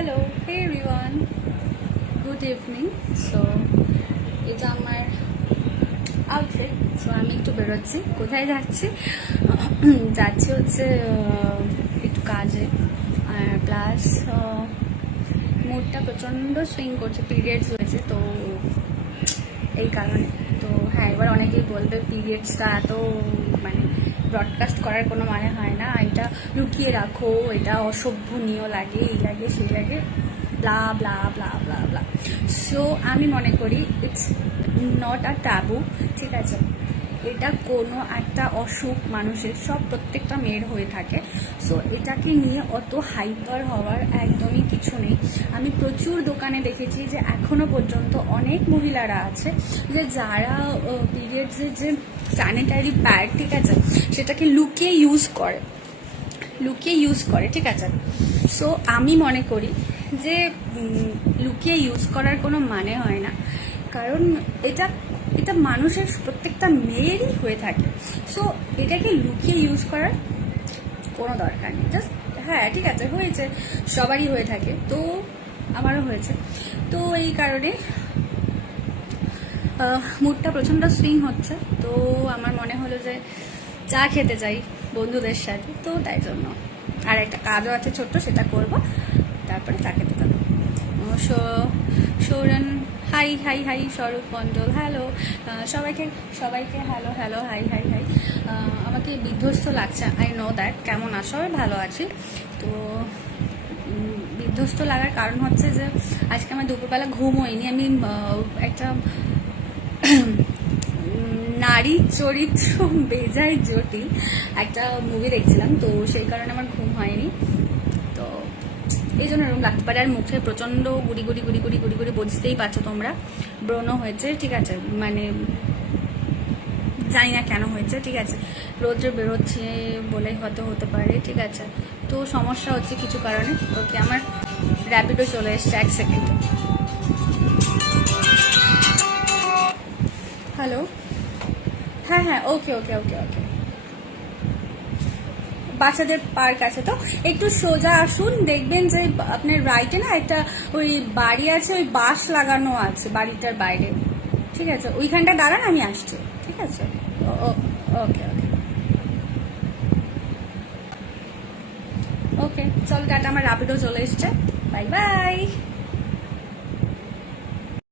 Hello, hey everyone, good evening. So এটা আমার outfit. So আমি একটু বেরোচ্ছি। কোথায় যাচ্ছি? যাচ্ছি হচ্ছে একটু কাজে, আর প্লাস মুডটা প্রচণ্ড সুইং করছে, পিরিয়ডস হয়েছে তো এই কারণে। তো হ্যাঁ, এবার অনেকেই বলবে পিরিয়ডসটা এত মানে ব্রডকাস্ট করার কোনো মানে হয় না, এটা লুকিয়ে রাখো, এটা অসভ্যনীয় লাগে, এই লাগে সেই লাগে, ব্লা ব্লা ব্লা ব্লা ব্লা। সো আমি মনে করি ইটস নট আ ট্যাবু, ঠিক আছে? এটা কোনো একটা অসুখ মানুষের, সব প্রত্যেকটা মেয়ের হয়ে থাকে। সো এটাকে নিয়ে অত হাইপার হওয়ার একদমই কিছু নেই। আমি প্রচুর দোকানে দেখেছি যে এখনো পর্যন্ত অনেক মহিলারা আছে যে যারা পিরিয়ডসের যে স্যানিটারি প্যাড, ঠিক আছে, সেটাকে লুকিয়ে ইউজ করে, ঠিক আছে? সো আমি মনে করি যে লুকিয়ে ইউজ করার কোনো মানে হয় না, কারণ এটা মানুষের প্রত্যেকটা মেয়েরই হয়ে থাকে। সো এটাকে লুকিয়ে ইউজ করার কোনো দরকার নেই। জাস্ট হ্যাঁ, ঠিক আছে, হয়েছে, সবারই হয়ে থাকে, তো আমারও হয়েছে। তো এই কারণে মুডটা প্রচণ্ড সুইং হচ্ছে। তো আমার মনে হলো যে চা খেতে যাই বন্ধুদের সাথে, তো তাই জন্য। আর একটা কাজও আছে ছোট্ট, সেটা করব, তারপরে চা খেতে যাবো। Souran, high high high. স্বরূপ মণ্ডল, হ্যালো। সবাইকে hello hello, high high high. আমাকে বিধ্বস্ত লাগছে, আই নো দ্যাট। কেমন আছো? আমি ভালো আছি। তো বিধ্বস্ত লাগার কারণ হচ্ছে যে আজকে আমার দুপুরবেলা ঘুম হয়নি। আমি একটা নারী চরিত্র বেজায় জটিল একটা মুভি দেখছিলাম, তো সেই কারণে আমার ঘুম হয়নি। তো এই জন্য এরকম লাগতে পারে। আর মুখে প্রচণ্ড গুড়ি গুড়ি গুড়ি গুড়ি গুড়ি গুড়ি, বুঝতেই পারছো তোমরা, ব্রণ হয়েছে, ঠিক আছে? মানে জানি না কেন হয়েছে, ঠিক আছে? রোজ বেরোচ্ছে বলে হয়তো হতে পারে, ঠিক আছে? তো সমস্যা হচ্ছে কিছু কারণে। ওকে, আমার র্যাপিডো চলে এসছে, 1 সেকেন্ড। হ্যালো, হ্যাঁ হ্যাঁ, ওকে ওকে ওকে ওকে। বাচ্চাদের পার্ক আছে, তো একটু সোজা আসুন, দেখবেন যে আপনার রাইটে না একটা ওই বাড়ি আছে, ওই বাঁশ লাগানো আছে বাড়িটার বাইরে, ঠিক আছে? ওইখানটা দাঁড়ান, আমি আসছি, ঠিক আছে? ওকে ওকে ওকে, চল টাটা, আমার রাপিডো চলে এসছে, বাই বাই।